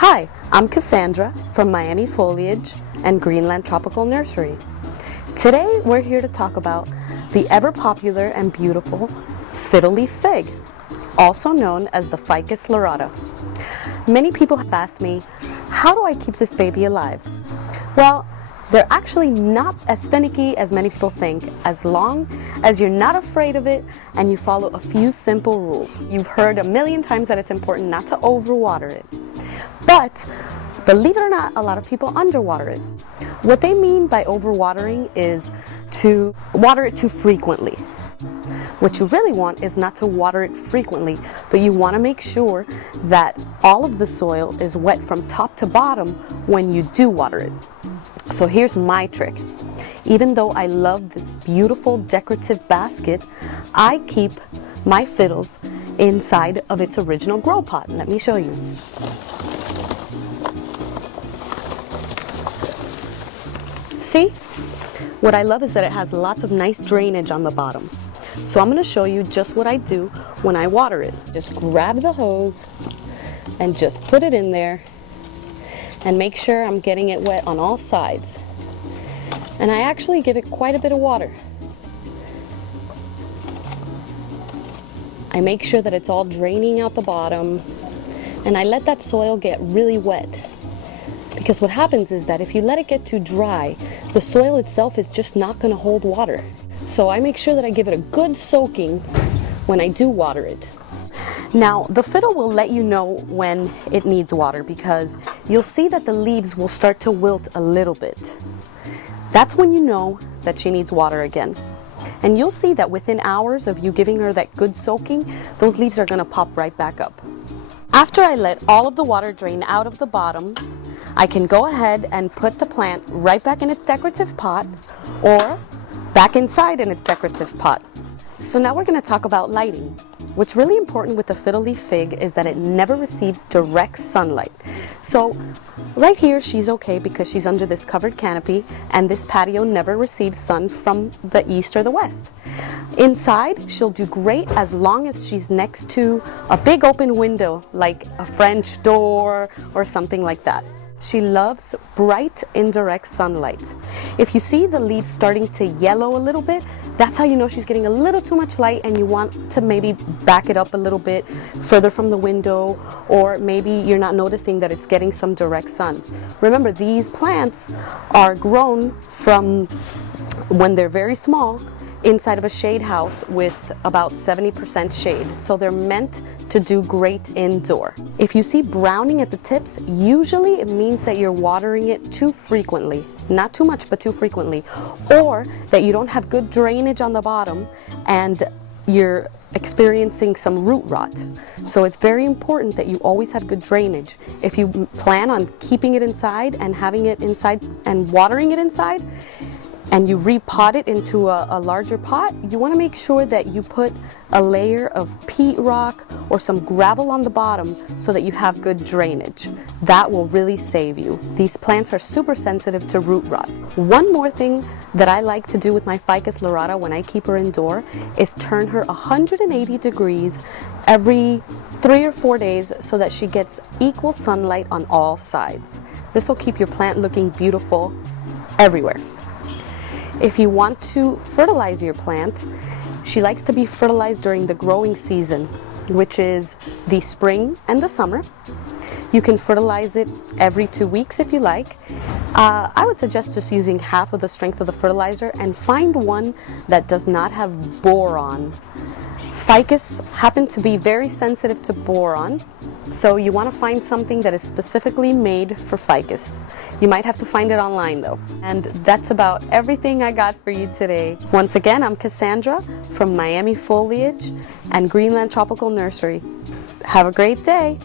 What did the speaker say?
Hi, I'm Cassandra from Miami Foliage and Greenland Tropical Nursery. Today we're here to talk about the ever popular and beautiful Fiddle Leaf Fig, also known as the Ficus lyrata. Many people have asked me, how do I keep this baby alive? Well, they're actually not as finicky as many people think, as long as you're not afraid of it and you follow a few simple rules. You've heard a million times that it's important not to overwater it. But believe it or not, a lot of people underwater it. What they mean by overwatering is to water it too frequently. What you really want is not to water it frequently, but you want to make sure that all of the soil is wet from top to bottom when you do water it. So here's my trick. Even though I love this beautiful decorative basket, I keep my fiddles inside of its original grow pot. Let me show you. See? What I love is that it has lots of nice drainage on the bottom. So I'm going to show you just what I do when I water it. Just grab the hose and just put it in there and make sure I'm getting it wet on all sides. And I actually give it quite a bit of water. I make sure that it's all draining out the bottom, and I let that soil get really wet. Because what happens is that if you let it get too dry, the soil itself is just not going to hold water. So I make sure that I give it a good soaking when I do water it. Now, the fiddle will let you know when it needs water because you'll see that the leaves will start to wilt a little bit. That's when you know that she needs water again. And you'll see that within hours of you giving her that good soaking, those leaves are going to pop right back up. After I let all of the water drain out of the bottom, I can go ahead and put the plant right back in its decorative pot or back inside in its decorative pot. So now we're going to talk about lighting. What's really important with the Fiddle Leaf Fig is that it never receives direct sunlight. So right here she's okay because she's under this covered canopy and this patio never receives sun from the east or the west. Inside she'll do great as long as she's next to a big open window like a French door or something like that. She loves bright indirect sunlight. If you see the leaves starting to yellow a little bit, that's how you know she's getting a little too much light and you want to maybe back it up a little bit further from the window, or maybe you're not noticing that it's getting some direct sun. Remember, these plants are grown from when they're very small inside of a shade house with about 70% shade, so they're meant to do great indoor. If you see browning at the tips, usually it means that you're watering it too frequently. Not too much, but too frequently. Or that you don't have good drainage on the bottom and you're experiencing some root rot. So it's very important that you always have good drainage. If you plan on keeping it inside and having it inside and watering it inside, and you repot it into a larger pot, you want to make sure that you put a layer of peat rock or some gravel on the bottom so that you have good drainage. That will really save you. These plants are super sensitive to root rot. One more thing that I like to do with my Ficus lyrata when I keep her indoor is turn her 180 degrees every 3 or 4 days so that she gets equal sunlight on all sides. This will keep your plant looking beautiful everywhere. If you want to fertilize your plant, she likes to be fertilized during the growing season, which is the spring and the summer. You can fertilize it every 2 weeks if you like. I would suggest just using half of the strength of the fertilizer and find one that does not have boron. Ficus happen to be very sensitive to boron, so you want to find something that is specifically made for ficus. You might have to find it online though. And that's about everything I got for you today. Once again, I'm Cassandra from Miami Foliage and Greenland Tropical Nursery. Have a great day.